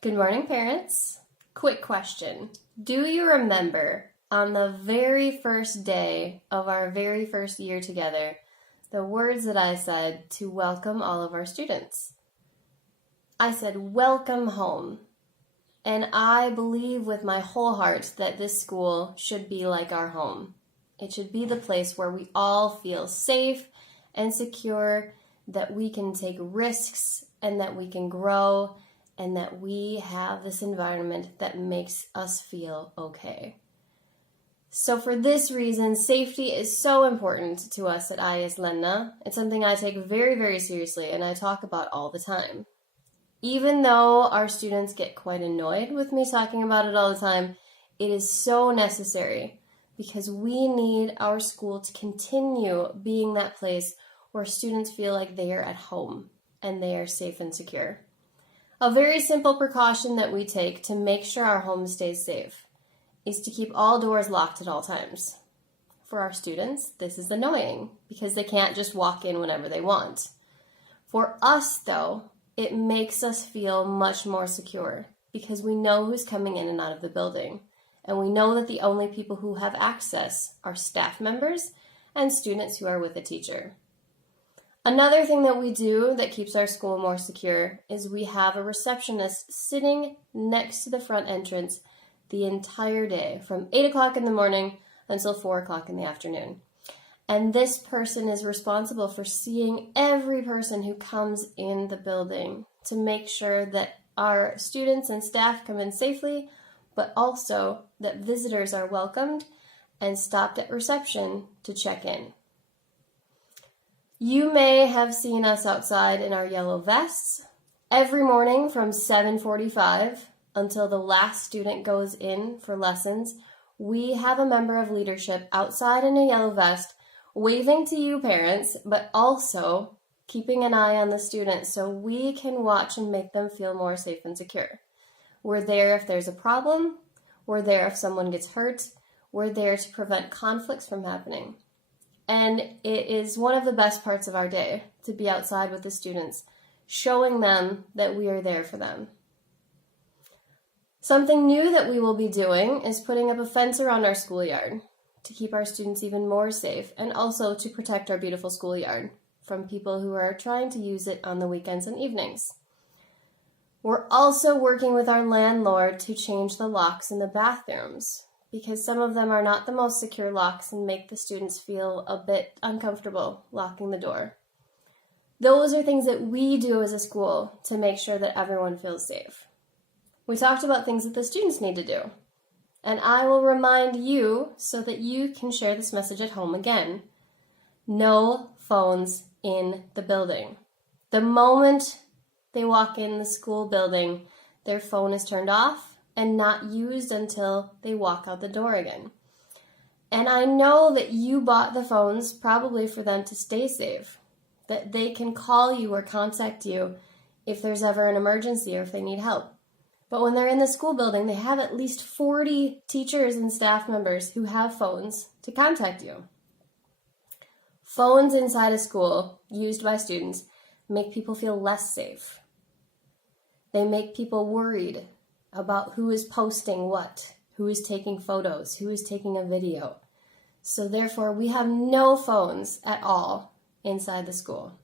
Good morning, parents. Quick question. Do you remember on the very first day of our very first year together, the words that I said to welcome all of our students? I said, welcome home. And I believe with my whole heart that this school should be like our home. It should be the place where we all feel safe and secure, that we can take risks and that we can grow, and that we have this environment that makes us feel okay. So for this reason, safety is so important to us at IES Länna. It's something I take very, very seriously and I talk about all the time. Even though our students get quite annoyed with me talking about it all the time, it is so necessary because we need our school to continue being that place where students feel like they are at home and they are safe and secure. A very simple precaution that we take to make sure our home stays safe is to keep all doors locked at all times. For our students, this is annoying because they can't just walk in whenever they want. For us, though, it makes us feel much more secure because we know who's coming in and out of the building, and we know that the only people who have access are staff members and students who are with a teacher. Another thing that we do that keeps our school more secure is we have a receptionist sitting next to the front entrance the entire day, from 8 o'clock in the morning until 4 o'clock in the afternoon. And this person is responsible for seeing every person who comes in the building to make sure that our students and staff come in safely, but also that visitors are welcomed and stopped at reception to check in. You may have seen us outside in our yellow vests. Every morning from 7:45 until the last student goes in for lessons, we have a member of leadership outside in a yellow vest waving to you parents, but also keeping an eye on the students so we can watch and make them feel more safe and secure. We're there if there's a problem. We're there if someone gets hurt. We're there to prevent conflicts from happening. And it is one of the best parts of our day to be outside with the students, showing them that we are there for them. Something new that we will be doing is putting up a fence around our schoolyard to keep our students even more safe and also to protect our beautiful schoolyard from people who are trying to use it on the weekends and evenings. We're also working with our landlord to change the locks in the bathrooms, because some of them are not the most secure locks and make the students feel a bit uncomfortable locking the door. Those are things that we do as a school to make sure that everyone feels safe. We talked about things that the students need to do, and I will remind you so that you can share this message at home again. No phones in the building. The moment they walk in the school building, their phone is turned off and not used until they walk out the door again. And I know that you bought the phones probably for them to stay safe, that they can call you or contact you if there's ever an emergency or if they need help. But when they're in the school building, they have at least 40 teachers and staff members who have phones to contact you. Phones inside a school used by students make people feel less safe. They make people worried about who is posting what, who is taking photos, who is taking a video. So therefore, we have no phones at all inside the school.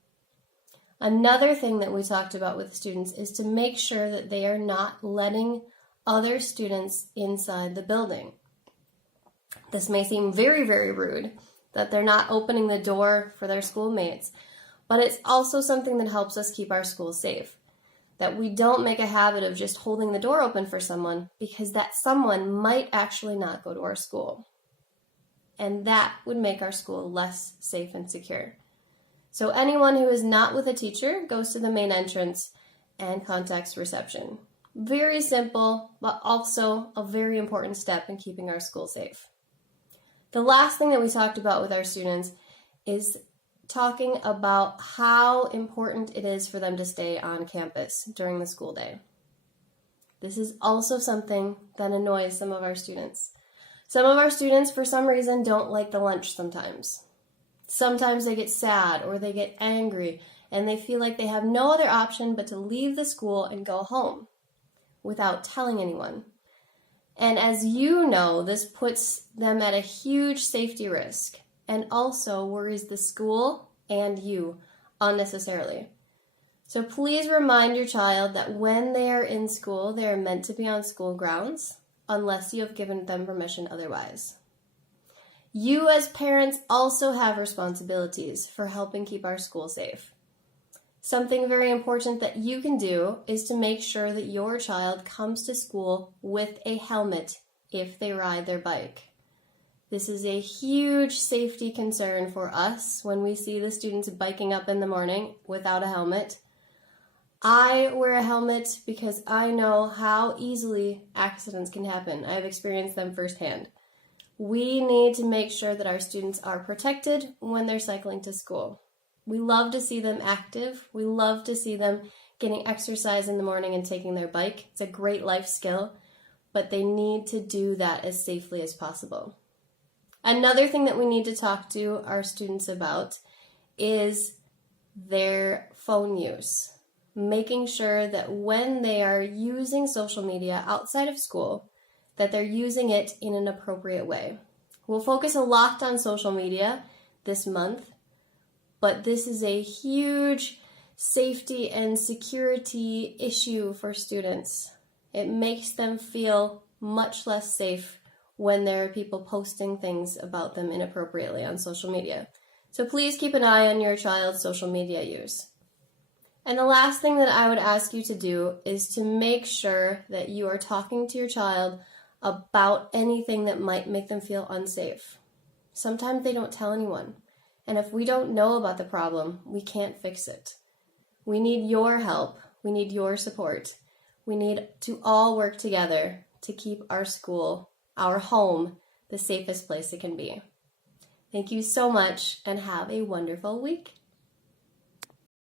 Another thing that we talked about with students is to make sure that they are not letting other students inside the building. This may seem very, very rude, that they're not opening the door for their schoolmates, but it's also something that helps us keep our school safe. That we don't make a habit of just holding the door open for someone because that someone might actually not go to our school. And that would make our school less safe and secure. So anyone who is not with a teacher goes to the main entrance and contacts reception. Very simple, but also a very important step in keeping our school safe. The last thing that we talked about with our students is talking about how important it is for them to stay on campus during the school day. This is also something that annoys some of our students. Some of our students, for some reason, don't like the lunch sometimes. Sometimes they get sad or they get angry and they feel like they have no other option but to leave the school and go home. without telling anyone. And as you know, this puts them at a huge safety risk and also worries the school and you unnecessarily. So please remind your child that when they are in school, they are meant to be on school grounds unless you have given them permission otherwise. You as parents also have responsibilities for helping keep our school safe. Something very important that you can do is to make sure that your child comes to school with a helmet if they ride their bike. This is a huge safety concern for us when we see the students biking up in the morning without a helmet. I wear a helmet because I know how easily accidents can happen. I have experienced them firsthand. We need to make sure that our students are protected when they're cycling to school. We love to see them active. We love to see them getting exercise in the morning and taking their bike. It's a great life skill, but they need to do that as safely as possible. Another thing that we need to talk to our students about is their phone use. Making sure that when they are using social media outside of school, that they're using it in an appropriate way. We'll focus a lot on social media this month, but this is a huge safety and security issue for students. It makes them feel much less safe when there are people posting things about them inappropriately on social media. So please keep an eye on your child's social media use. And the last thing that I would ask you to do is to make sure that you are talking to your child about anything that might make them feel unsafe. Sometimes they don't tell anyone. And if we don't know about the problem, we can't fix it. We need your help. We need your support. We need to all work together to keep our school, our home, the safest place it can be. Thank you so much and have a wonderful week.